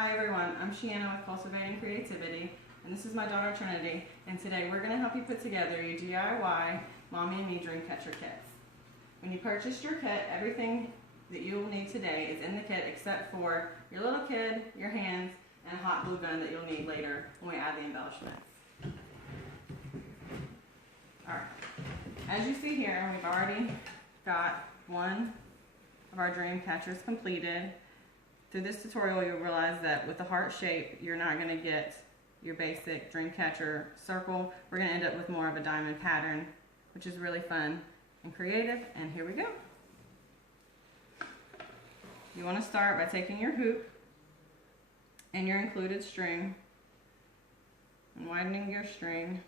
Hi everyone, I'm Shiana with Cultivating Creativity, and this is my daughter Trinity, and today we're going to help you put together your DIY Mommy and Me Dreamcatcher kits. When you purchased your kit, everything that you will need today is in the kit except for your little kid, your hands, and a hot glue gun that you'll need later when we add the embellishments. Alright, as you see here, we've already got one of our dream catchers completed. Through this tutorial, you'll realize that with the heart shape, you're not going to get your basic dream catcher circle. We're going to end up with more of a diamond pattern, which is really fun and creative. And here we go. You want to start by taking your hoop and your included string and widening your string.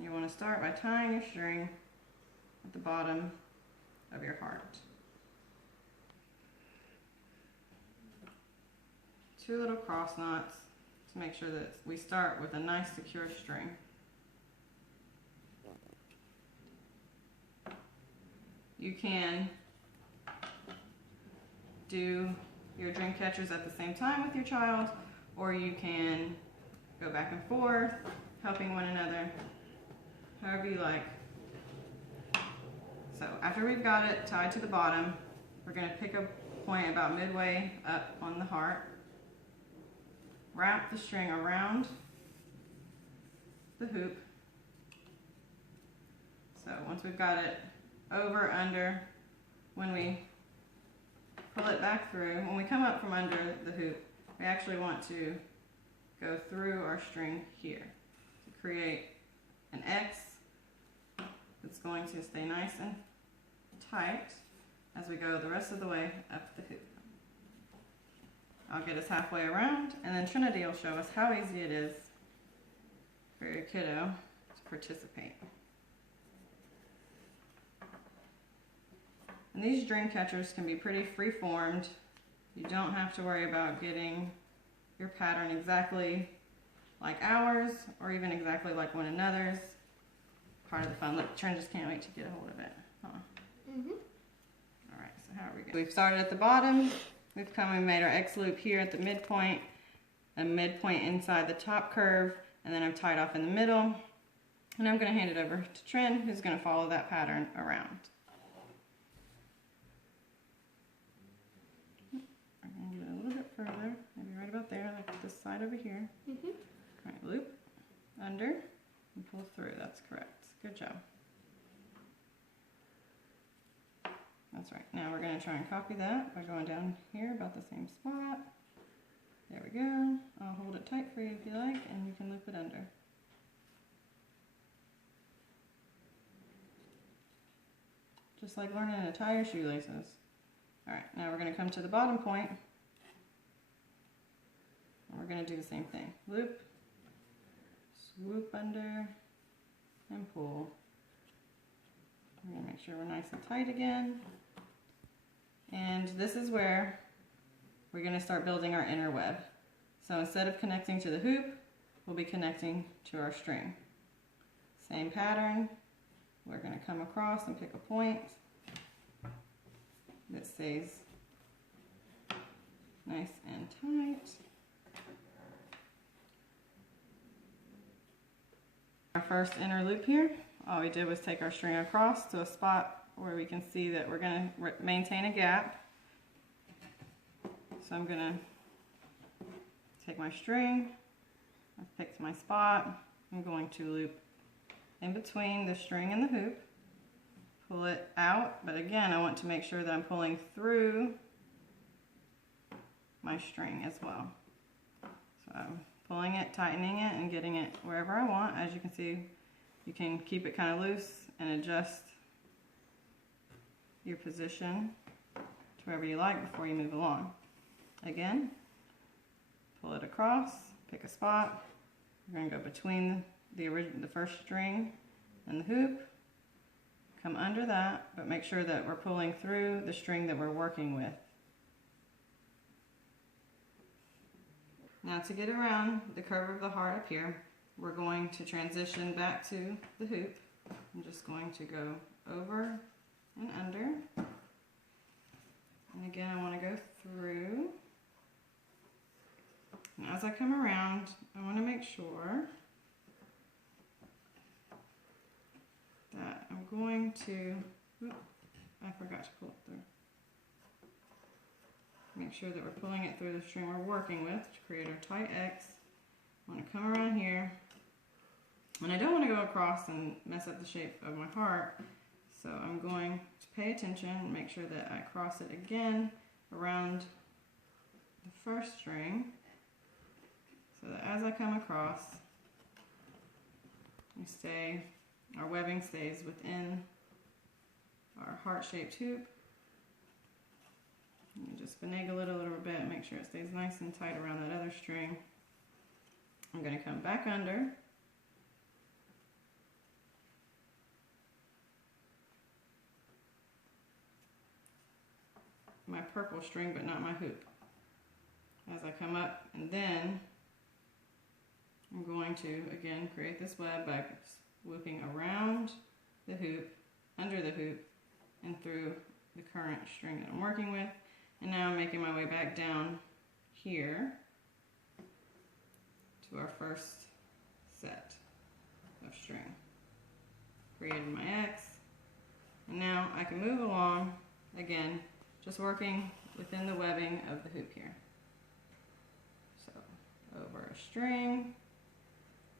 You want to start by tying your string at the bottom of your heart. Two little cross knots to make sure that we start with a nice secure string. You can do your dream catchers at the same time with your child, or you can go back and forth, helping one another. However you like. So after we've got it tied to the bottom, we're going to pick a point about midway up on the heart, wrap the string around the hoop. So once we've got it over, under, when we pull it back through, when we come up from under the hoop, we actually want to go through our string here to create an X that's going to stay nice and tight as we go the rest of the way up the hoop. I'll get us halfway around, and then Trinity will show us how easy it is for your kiddo to participate. And these dream catchers can be pretty free-formed. You don't have to worry about getting your pattern exactly like ours or even exactly like one another's. Part of the fun. Look, Trin just can't wait to get a hold of it. Huh? Alright, so how are we going? We've started at the bottom. We've come and made our X loop here at the midpoint, a midpoint inside the top curve, and then I've tied off in the middle. And I'm going to hand it over to Trin, who's going to follow that pattern around. I'm going to get it a little bit further, maybe right about there, like this side over here. Alright, loop, under, and pull through. That's correct. Good job. That's right. Now we're going to try and copy that by going down here about the same spot. There we go. I'll hold it tight for you if you like, and you can loop it under. Just like learning to tie your shoelaces. Alright, now we're going to come to the bottom point, and we're going to do the same thing. Loop, swoop under, and pull. We're going to make sure we're nice and tight again. And this is where we're going to start building our inner web. So instead of connecting to the hoop, we'll be connecting to our string. Same pattern. We're going to come across and pick a point that stays nice and tight. Our first inner loop here, all we did was take our string across to a spot where we can see that we're going to maintain a gap. So I'm going to take my string, I've picked my spot, I'm going to loop in between the string and the hoop, pull it out, but again I want to make sure that I'm pulling through my string as well. So I'm pulling it, tightening it, and getting it wherever I want. As you can see, you can keep it kind of loose and adjust your position to wherever you like before you move along. Again, pull it across, pick a spot. We're going to go between the first string and the hoop, come under that, but make sure that we're pulling through the string that we're working with. Now to get around the curve of the heart up here, we're going to transition back to the hoop. I'm just going to go over and under. And again, I want to go through. And as I come around, I want to make sure that I'm going to, I forgot to pull it through. Make sure that we're pulling it through the string we're working with to create our tight X. I want to come around here. And I don't want to go across and mess up the shape of my heart. So I'm going to pay attention and make sure that I cross it again around the first string. So that as I come across, our webbing stays within our heart-shaped hoop. You just finagle it a little bit, make sure it stays nice and tight around that other string. I'm going to come back under. My purple string, but not my hoop. As I come up, and then I'm going to, again, create this web by swooping around the hoop, under the hoop, and through the current string that I'm working with. And now I'm making my way back down here to our first set of string. Created my X. And now I can move along, again, just working within the webbing of the hoop here. So over a string,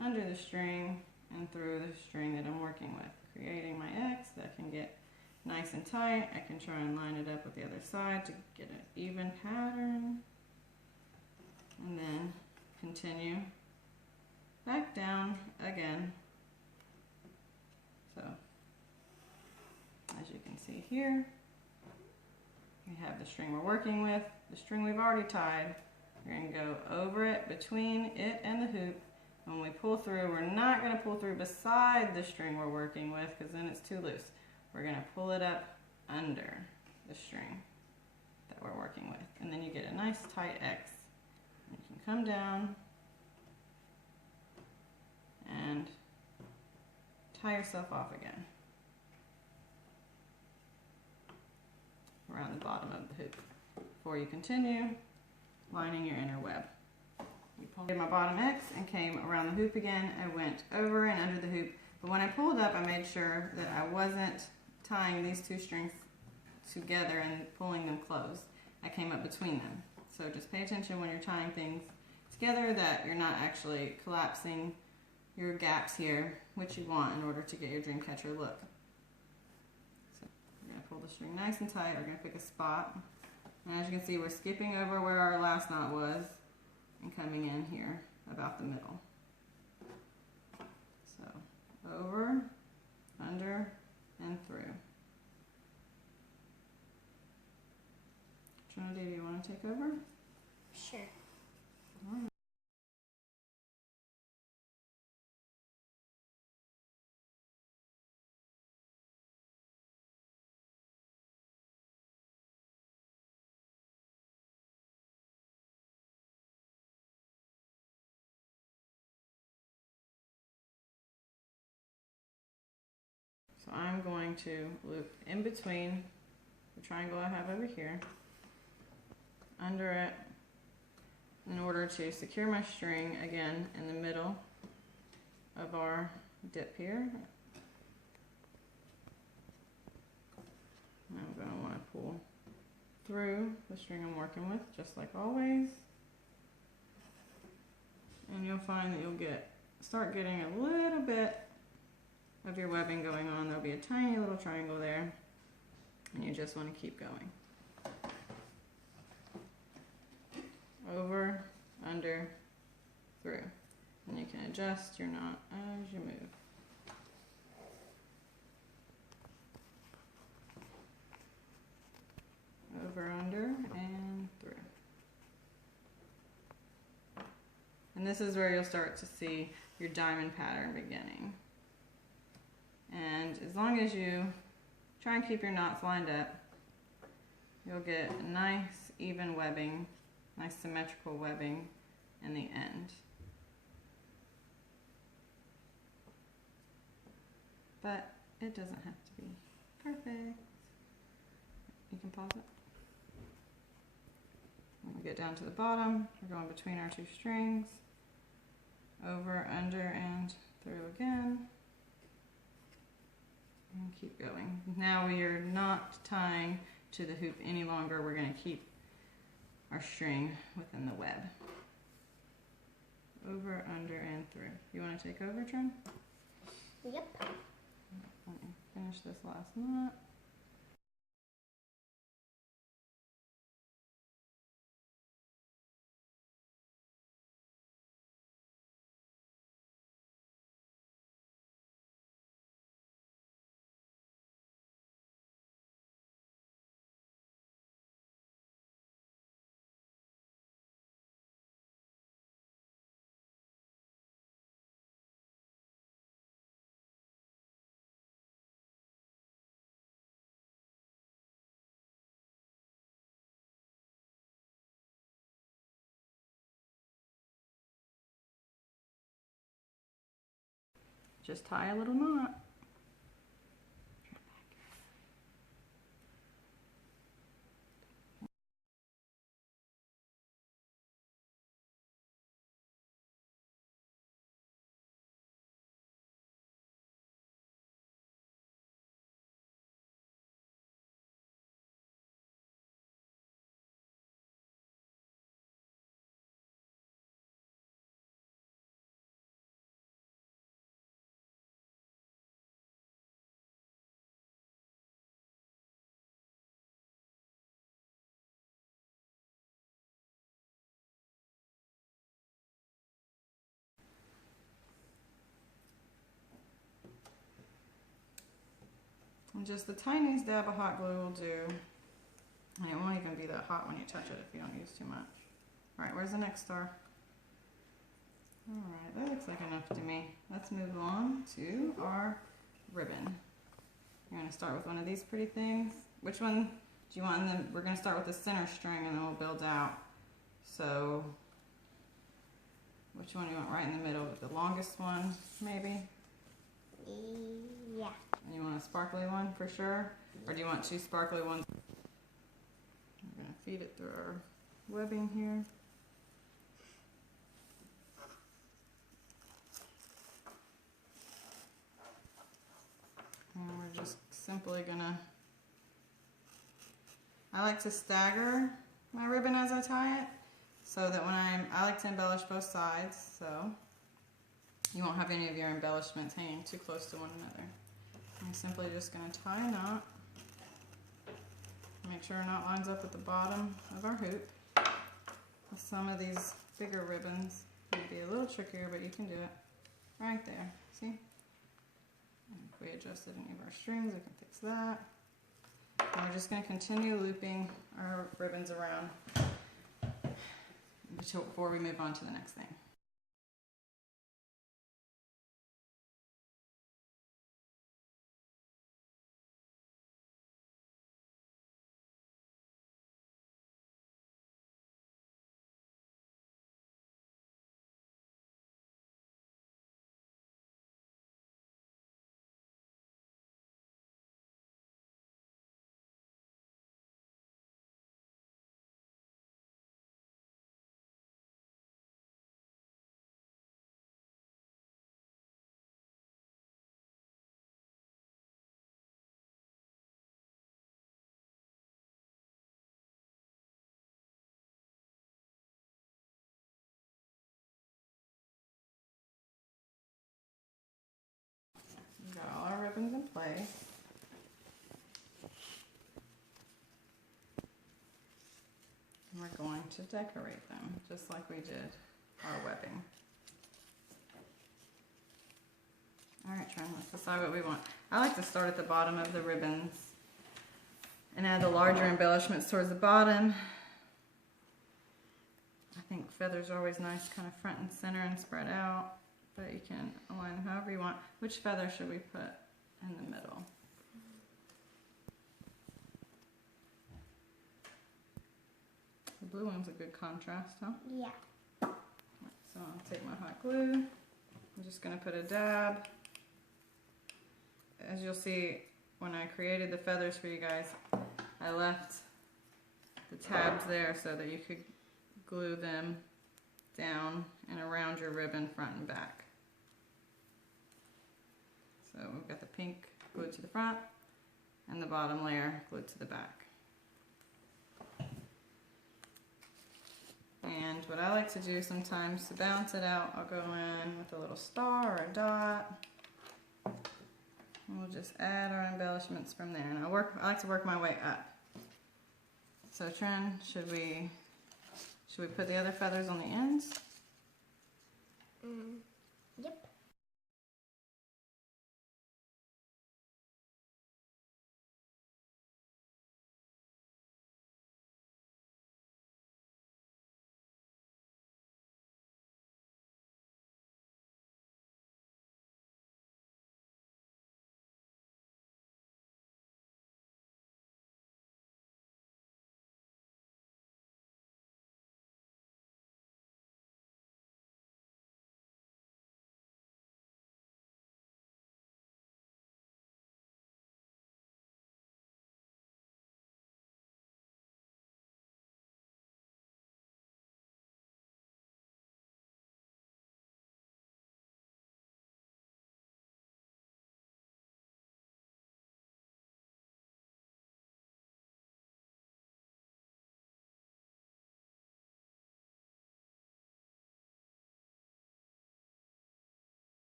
under the string, and through the string that I'm working with, creating my X that can get nice and tight. I can try and line it up with the other side to get an even pattern, and then continue back down again. So as you can see here, we have the string we're working with, the string we've already tied. We're going to go over it, between it and the hoop. When we pull through, we're not going to pull through beside the string we're working with because then it's too loose. We're going to pull it up under the string that we're working with. And then you get a nice tight X. And you can come down and tie yourself off again around the bottom of the hoop before you continue lining your inner web. You pulled my bottom X and came around the hoop again. I went over and under the hoop, but when I pulled up, I made sure that I wasn't tying these two strings together and pulling them closed. I came up between them. So just pay attention when you're tying things together that you're not actually collapsing your gaps here, which you want in order to get your Dreamcatcher look. So we're going to pull the string nice and tight. We're going to pick a spot. And as you can see, we're skipping over where our last knot was and coming in here about the middle. So over, under, and through. Trinity, do you want to take over? Sure. All right. So I'm going to loop in between the triangle I have over here, under it, in order to secure my string again in the middle of our dip here. And I'm going to want to pull through the string I'm working with, just like always. And you'll find that you'll start getting a little bit of your webbing going on. There'll be a tiny little triangle there, and you just want to keep going. Over, under, through. And you can adjust your knot as you move. Over, under, and through. And this is where you'll start to see your diamond pattern beginning. And as long as you try and keep your knots lined up, you'll get a nice even webbing, nice symmetrical webbing in the end. But it doesn't have to be perfect. You can pause it. When we get down to the bottom, we're going between our two strings, over, under, and through again. And keep going. Now we are not tying to the hoop any longer. We're going to keep our string within the web. Over, under, and through. You want to take over, Trin? Yep. Let me finish this last knot. Just tie a little knot. And just the tiniest dab of hot glue will do. And it won't even be that hot when you touch it if you don't use too much. Alright, where's the next star? Alright, that looks like enough to me. Let's move on to our ribbon. You're going to start with one of these pretty things. Which one do you want? We're going to start with the center string and then we'll build out. So, which one do you want right in the middle? The longest one, maybe? Yeah. And you want a sparkly one for sure? Or do you want two sparkly ones? We're going to feed it through our webbing here. And we're just simply going to... I like to stagger my ribbon as I tie it, so that when I like to embellish both sides, so you won't have any of your embellishments hanging too close to one another. I'm simply just going to tie a knot. Make sure our knot lines up at the bottom of our hoop. With some of these bigger ribbons, it may be a little trickier, but you can do it. Right there, see? And if we adjusted any of our strings, we can fix that. And we're just going to continue looping our ribbons around before we move on to the next thing. We've got all our ribbons in place. And we're going to decorate them just like we did our webbing. Alright, Trin, let's decide what we want. I like to start at the bottom of the ribbons and add the larger embellishments towards the bottom. I think feathers are always nice, kind of front and center and spread out, but you can align them however you want. Which feather should we put in the middle? The blue one's a good contrast, huh? Yeah. So I'll take my hot glue. I'm just going to put a dab as you'll see, when I created the feathers for you guys, I left the tabs there so that you could glue them down and around your ribbon front and back. So we've got the pink glued to the front and the bottom layer glued to the back. And what I like to do sometimes to balance it out, I'll go in with a little star or a dot. And we'll just add our embellishments from there. And I like to work my way up. So Trin, should we put the other feathers on the ends? Yep.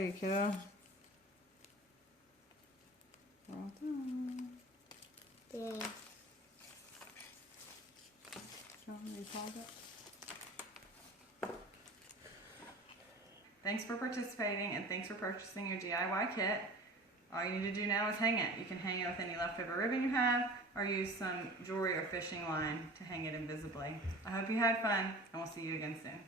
Alrighty, kiddo. Well done. Yeah. Do you want me to pause it? Thanks for participating and thanks for purchasing your DIY kit. All you need to do now is hang it. You can hang it with any leftover ribbon you have or use some jewelry or fishing line to hang it invisibly. I hope you had fun and we'll see you again soon.